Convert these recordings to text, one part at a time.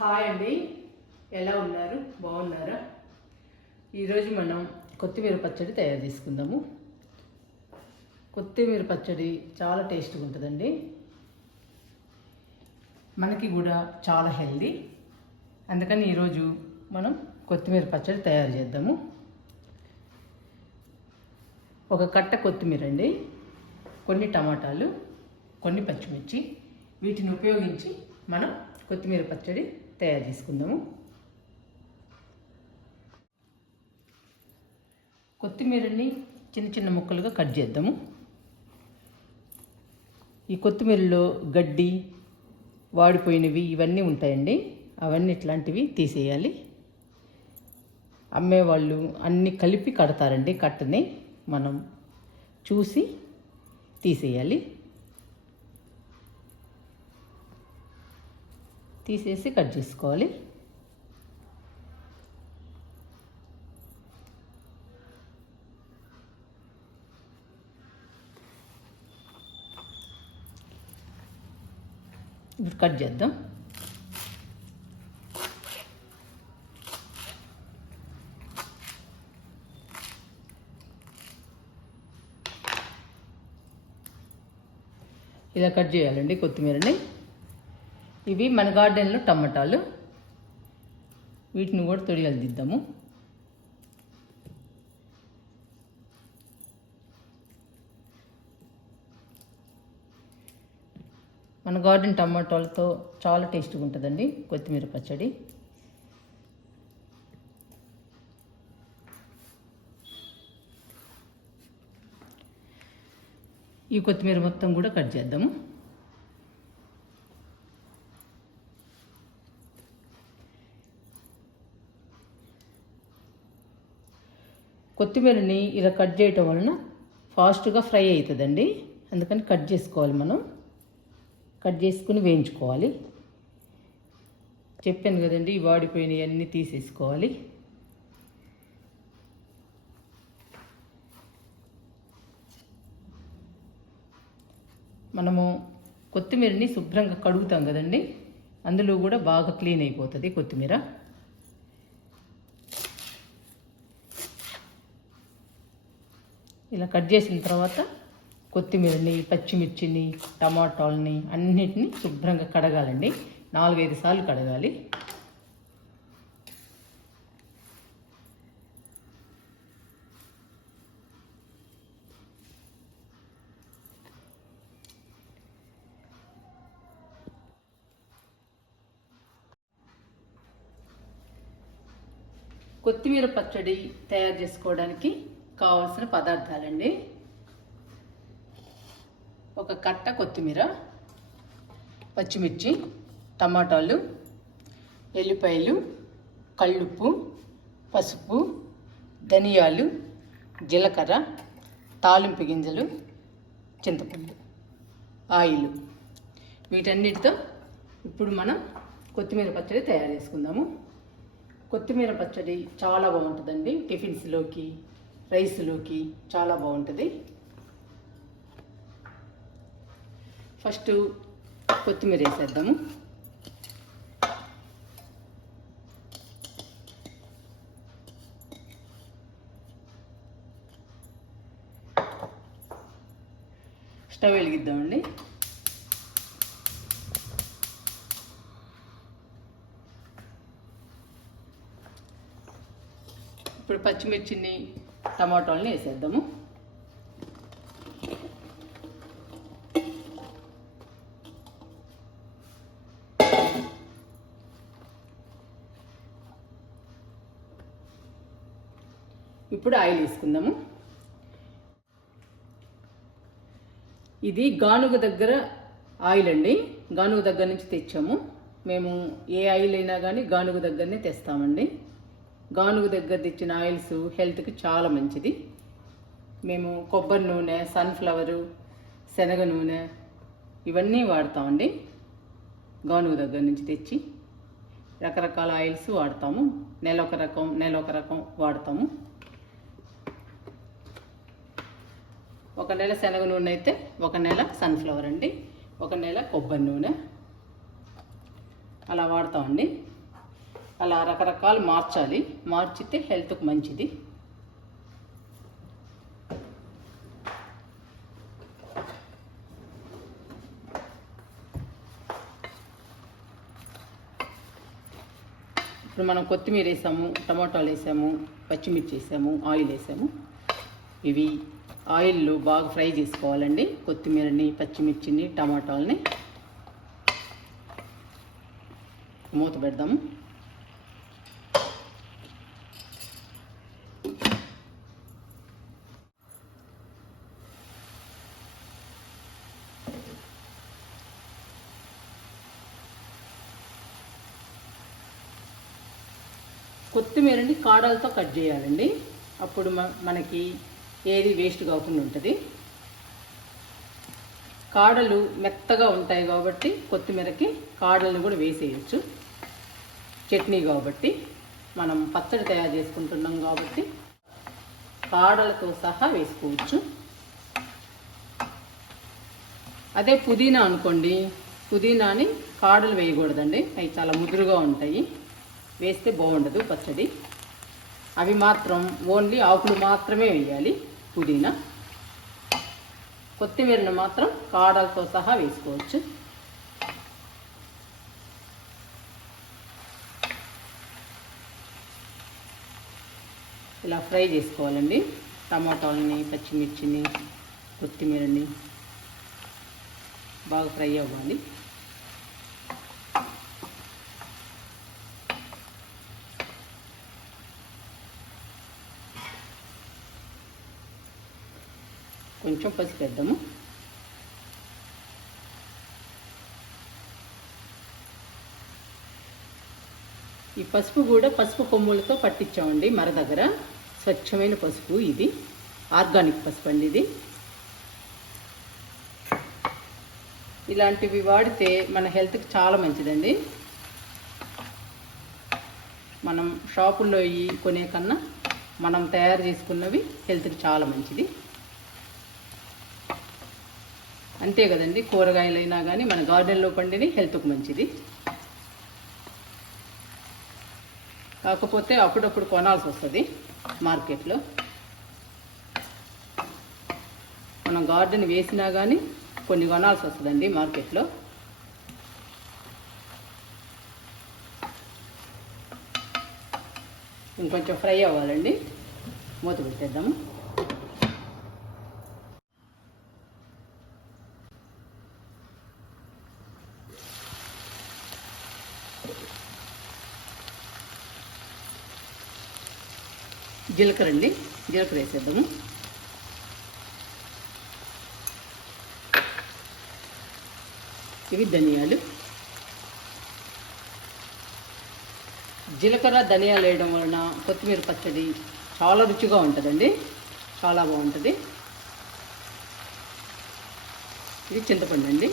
Hi అండి, ఎలా ఉన్నారు? బాగున్నారా? ఈరోజు మనం కొత్తిమీర పచ్చడి తయారు చేసుకుందాము. కొత్తిమీర పచ్చడి చాలా టేస్ట్గా ఉంటుందండి. మనకి కూడా చాలా హెల్దీ. అందుకని ఈరోజు మనం కొత్తిమీర పచ్చడి తయారు చేద్దాము. ఒక కట్ట కొత్తిమీర అండి, కొన్ని టమాటాలు, కొన్ని పచ్చిమిర్చి, వీటిని ఉపయోగించి మనం కొత్తిమీర పచ్చడి తయారు చేసుకుందాము. కొత్తిమీరని చిన్న చిన్న ముక్కలుగా కట్ చేద్దాము. ఈ కొత్తిమీరలో గడ్డి, వాడిపోయినవి ఇవన్నీ ఉంటాయండి. అవన్నీ ఇట్లాంటివి తీసేయాలి. అమ్మేవాళ్ళు అన్నీ కలిపి కడతారండి. కట్టని మనం చూసి తీసేయాలి. తీసేసి కట్ చేసుకోవాలి. ఇప్పుడు కట్ చేద్దాం. ఇలా కట్ చేయాలండి కొత్తిమీరని. ఇవి మన గార్డెన్లో టమాటాలు, వీటిని కూడా తొడియాలు దిద్దాము. మన గార్డెన్ టమాటాలతో చాలా టేస్ట్గా ఉంటుందండి కొత్తిమీర పచ్చడి. ఈ కొత్తిమీర మొత్తం కూడా కట్ చేద్దాము. కొత్తిమీరని ఇలా కట్ చేయటం వలన ఫాస్ట్గా ఫ్రై అవుతుందండి. అందుకని కట్ చేసుకోవాలి. మనం కట్ చేసుకుని వేయించుకోవాలి. చెప్పాను కదండి, వాడిపోయినవి అన్నీ తీసేసుకోవాలి. మనము కొత్తిమీరని శుభ్రంగా కడుగుతాం కదండి, అందులో కూడా బాగా క్లీన్ అయిపోతుంది కొత్తిమీర. ఇలా కట్ చేసిన తర్వాత కొత్తిమీరని, పచ్చిమిర్చిని, టమాటాలని అన్నిటినీ శుభ్రంగా కడగాలండి. 4-5 సార్లు కడగాలి. కొత్తిమీర పచ్చడి తయారు చేసుకోవడానికి కావాల్సిన పదార్థాలండి: ఒక కట్ట కొత్తిమీర, పచ్చిమిర్చి, టమాటాలు, ఎల్లిపాయలు, కల్లుప్పు, పసుపు, ధనియాలు, జీలకర్ర, తాలింపు గింజలు, చింతపండు, ఆయిల్. వీటన్నిటితో ఇప్పుడు మనం కొత్తిమీర పచ్చడి తయారు చేసుకుందాము. కొత్తిమీర పచ్చడి చాలా బాగుంటుందండి. టిఫిన్స్లోకి, రైస్లోకి చాలా బాగుంటుంది. ఫస్ట్ కొత్తిమీర వేసేద్దాము. స్టవ్ వెలిగిద్దామండి. ఇప్పుడు పచ్చిమిర్చిని, టమాటాలని వేసేద్దాము. ఇప్పుడు ఆయిల్ వేసుకుందాము. ఇది గానుగ దగ్గర ఆయిల్ అండి. గానుగ దగ్గర నుంచి తెచ్చాము మేము. ఏ ఆయిల్ అయినా కానీ గానుగ దగ్గరనే తెస్తామండి. గానుగ దగ్గర తెచ్చిన ఆయిల్స్ హెల్త్కి చాలా మంచిది. మేము కొబ్బరి నూనె, సన్ఫ్లవరు, శనగ నూనె ఇవన్నీ వాడతామండి. గానుగ దగ్గర నుంచి తెచ్చి రకరకాల ఆయిల్స్ వాడతాము. నెల ఒక రకం వాడతాము. ఒక నెల శనగ నూనె అయితే ఒక నెల సన్ఫ్లవర్ అండి, ఒక నెల కొబ్బరి నూనె అలా వాడతామండి. అలా రకరకాలు మార్చాలి, మార్చితే హెల్త్కి మంచిది. ఇప్పుడు మనం కొత్తిమీర వేసాము, టమాటాలు వేసాము, పచ్చిమిర్చి వేసాము, ఆయిల్ వేసాము. ఇవి ఆయిల్లో బాగా ఫ్రై చేసుకోవాలండి. కొత్తిమీరని, పచ్చిమిర్చిని, టమాటాలని. మూత పెడదాము. కొత్తిమీరని కాడలతో కట్ చేయాలండి. అప్పుడు మనకి ఏది వేస్ట్ కాకుండా ఉంటుంది. కాడలు మెత్తగా ఉంటాయి కాబట్టి కొత్తిమీరకి కాడలను కూడా వేసేయచ్చు. చట్నీ కాబట్టి, మనం పచ్చడి తయారు చేసుకుంటున్నాం కాబట్టి కాడలతో సహా వేసుకోవచ్చు. అదే పుదీనా అనుకోండి, పుదీనాని కాడలు వేయకూడదండి, అవి చాలా ముదురుగా ఉంటాయి, వేస్తే బాగుండదు పచ్చడి. అవి మాత్రం ఓన్లీ ఆకులు మాత్రమే వేయాలి. పుదీనా, కొత్తిమీరను మాత్రం కాడలతో సహా వేసుకోవచ్చు. ఇలా ఫ్రై చేసుకోవాలండి. టమాటాలని, పచ్చిమిర్చిని, కొత్తిమీరని బాగా ఫ్రై అవ్వాలి. కొంచెం పసుపు వేద్దాము. ఈ పసుపు కూడా పసుపు కొమ్ములతో పట్టించామండి మర దగ్గర. స్వచ్ఛమైన పసుపు, ఇది ఆర్గానిక్ పసుపు అండి. ఇది ఇలాంటివి వాడితే మన హెల్త్కి చాలా మంచిదండి. మనం షాపుల్లో కొనే కన్నా మనం తయారు చేసుకున్నవి హెల్త్కి చాలా మంచిది. అంతే కదండి, కూరగాయలైనా కానీ మన గార్డెన్లో పండిని హెల్త్కి మంచిది. కాకపోతే అప్పుడప్పుడు కొనాల్సి వస్తుంది మార్కెట్లో. మనం గార్డెన్ వేసినా కానీ కొన్ని కొనాల్సి వస్తుందండి మార్కెట్లో. ఇంకొంచెం ఫ్రై అవ్వాలండి. మూత పెట్టేద్దాము. జీలకర్ర అండి, జీలకర్ర వేసేద్దాము. ఇవి ధనియాలు. జీలకర్ర ధనియాలు వేయడం వలన కొత్తిమీర పచ్చడి చాలా రుచిగా ఉంటుందండి, చాలా బాగుంటుంది. ఇది చింతపండు అండి.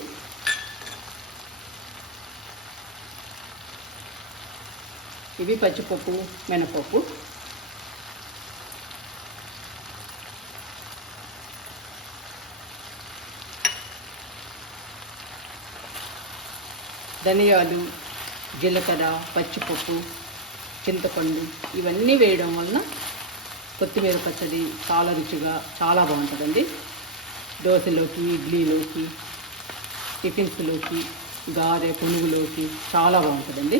ఇవి పచ్చిపప్పు, మినపప్పు. ధనియాలు, జీలకర్ర, పచ్చిపప్పు, చింతపండు ఇవన్నీ వేయడం వలన కొత్తిమీర పచ్చడి చాలా రుచిగా చాలా బాగుంటుందండి. దోశలోకి, ఇడ్లీలోకి, టిఫిన్స్లోకి, గారె, పునుగులోకి చాలా బాగుంటుందండి.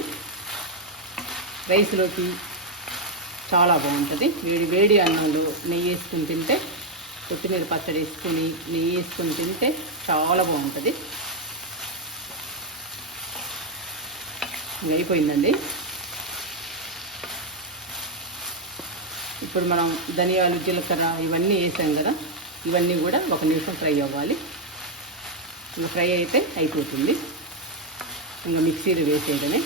రైస్లోకి చాలా బాగుంటుంది. వేడి వేడి అన్నంలో నెయ్యి వేసుకుని తింటే, కొత్తిమీర పచ్చడి వేసుకుని నెయ్యి వేసుకుని తింటే చాలా బాగుంటుంది. అయిపోయిందండి. ఇప్పుడు మనం ధనియాలు, జీలకర్ర ఇవన్నీ వేసాం కదా, ఇవన్నీ కూడా 1 నిమిషం ఫ్రై అవ్వాలి. ఇంకా ఫ్రై అయితే అయిపోతుంది. ఇంకా మిక్సీలో వేసేయడమే.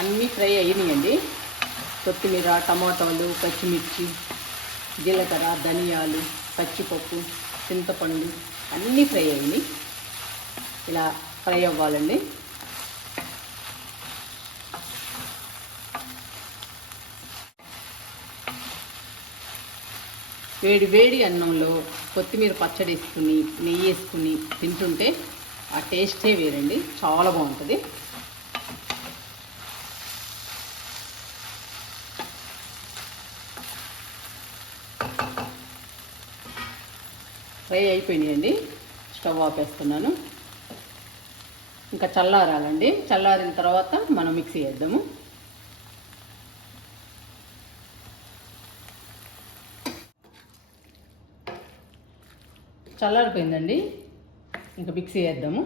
అన్నీ ఫ్రై అయినాయండి. కొత్తిమీర, టమాటాలు, పచ్చిమిర్చి, జీలకర్ర, ధనియాలు, పచ్చిపప్పు, చింతపండు అన్నీ ఫ్రై అయినాయి. ఇలా ఫ్రై అవ్వాలండి. వేడి వేడి అన్నంలో కొత్తిమీర పచ్చడి వేసుకుని నెయ్యి వేసుకుని తింటుంటే ఆ టేస్టే వేరండి, చాలా బాగుంటుంది. ఫ్రై అయిపోయినాయండి, స్టవ్ ఆపేస్తున్నాను. ఇంకా చల్లారాలండి. చల్లారిన తర్వాత మనం మిక్సీ వేద్దాము. చల్లారిపోయిందండి, ఇంకా మిక్సీ వేద్దాము.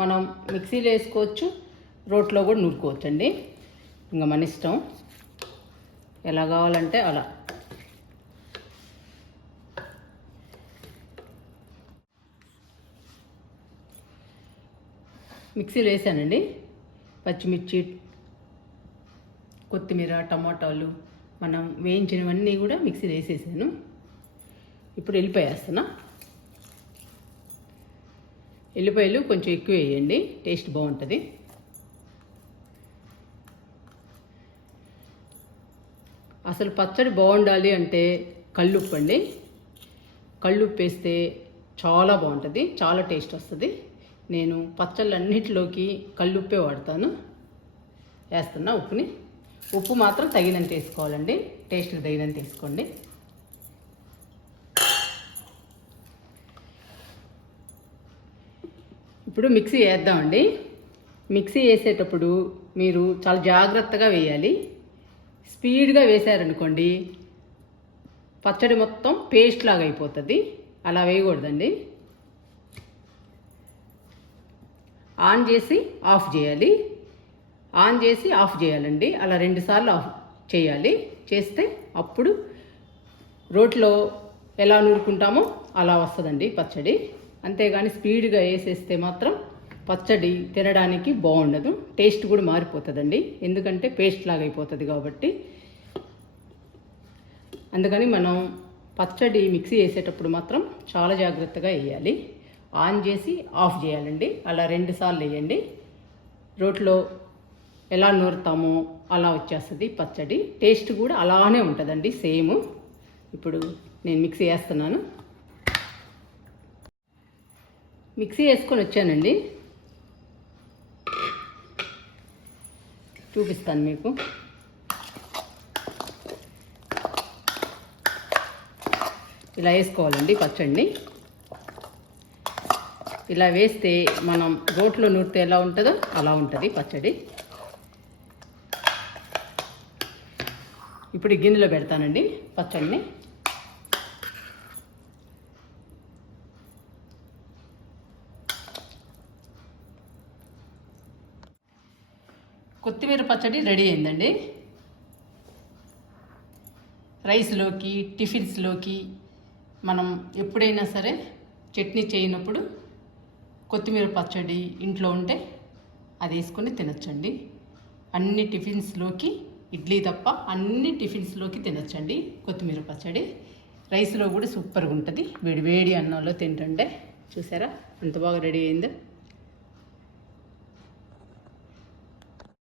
మనం మిక్సీలో వేసుకోవచ్చు, రోట్లో కూడా నూరుకోవచ్చు అండి. ఇంకా మన ఇష్టం, ఎలా కావాలంటే అలా. మిక్సీలో వేసానండి. పచ్చిమిర్చి, కొత్తిమీర, టమాటాలు మనం వేయించినవన్నీ కూడా మిక్సీలో వేసేసాను. ఇప్పుడు వేస్తున్నా. ఎల్లిపాయలు కొంచెం ఎక్కువ వేయండి, టేస్ట్ బాగుంటుంది. అసలు పచ్చడి బాగుండాలి అంటే కల్లుప్పు అండి. కల్లుప్పు వేస్తే చాలా బాగుంటుంది, చాలా టేస్ట్ వస్తుంది. నేను పచ్చళ్ళన్నిటిలోకి కల్లుప్పే వాడతాను. వేస్తున్నా ఉప్పుని. ఉప్పు మాత్రం తగినంత వేసుకోవాలండి, టేస్ట్కి తగినంత వేసుకోండి. ఇప్పుడు మిక్సీ వేద్దామండి. మిక్సీ వేసేటప్పుడు మీరు చాలా జాగ్రత్తగా వేయాలి. స్పీడ్గా వేసారనుకోండి పచ్చడి మొత్తం పేస్ట్ లాగా అయిపోతుంది. అలా వేయకూడదండి. ఆన్ చేసి ఆఫ్ చేయాలి, ఆన్ చేసి ఆఫ్ చేయాలండి. అలా 2 సార్లు ఆఫ్ చేయాలి. చేస్తే అప్పుడు రోట్లో ఎలా నూరుకుంటామో అలా వస్తుందండి పచ్చడి. అంతేగాని స్పీడ్గా వేసేస్తే మాత్రం పచ్చడి తినడానికి బాగుండదు, టేస్ట్ కూడా మారిపోతుందండి. ఎందుకంటే పేస్ట్ లాగా అయిపోతుంది కాబట్టి. అందుకని మనం పచ్చడి మిక్సీ వేసేటప్పుడు మాత్రం చాలా జాగ్రత్తగా వేయాలి. ఆన్ చేసి ఆఫ్ చేయాలండి. అలా 2 సార్లు వేయండి. రోట్లో ఎలా నూరుతామో అలా వచ్చేస్తుంది పచ్చడి. టేస్ట్ కూడా అలానే ఉంటుందండి, సేమ్. ఇప్పుడు నేను మిక్సీ వేస్తున్నాను. మిక్సీ వేసుకొని వచ్చానండి, చూపిస్తాను మీకు. ఇలా వేసుకోవాలండి పచ్చడిని. ఇలా వేస్తే మనం రోట్లో నూరితే ఎలా ఉంటుందో అలా ఉంటుంది పచ్చడి. ఇప్పుడు ఈ గిన్నెలో పెడతానండి పచ్చడిని. కొత్తిమీర పచ్చడి రెడీ అయిందండి. రైస్లోకి, టిఫిన్స్లోకి మనం ఎప్పుడైనా సరే చట్నీ చేయనప్పుడు కొత్తిమీర పచ్చడి ఇంట్లో ఉంటే అది వేసుకొని తినచ్చండి. అన్ని టిఫిన్స్లోకి, ఇడ్లీ తప్ప అన్ని టిఫిన్స్లోకి తినచ్చండి కొత్తిమీర పచ్చడి. రైస్లో కూడా సూపర్గా ఉంటుంది. వేడి వేడి అన్నంలో తింటుంటే చూసారా ఎంత బాగా రెడీ అయిందో.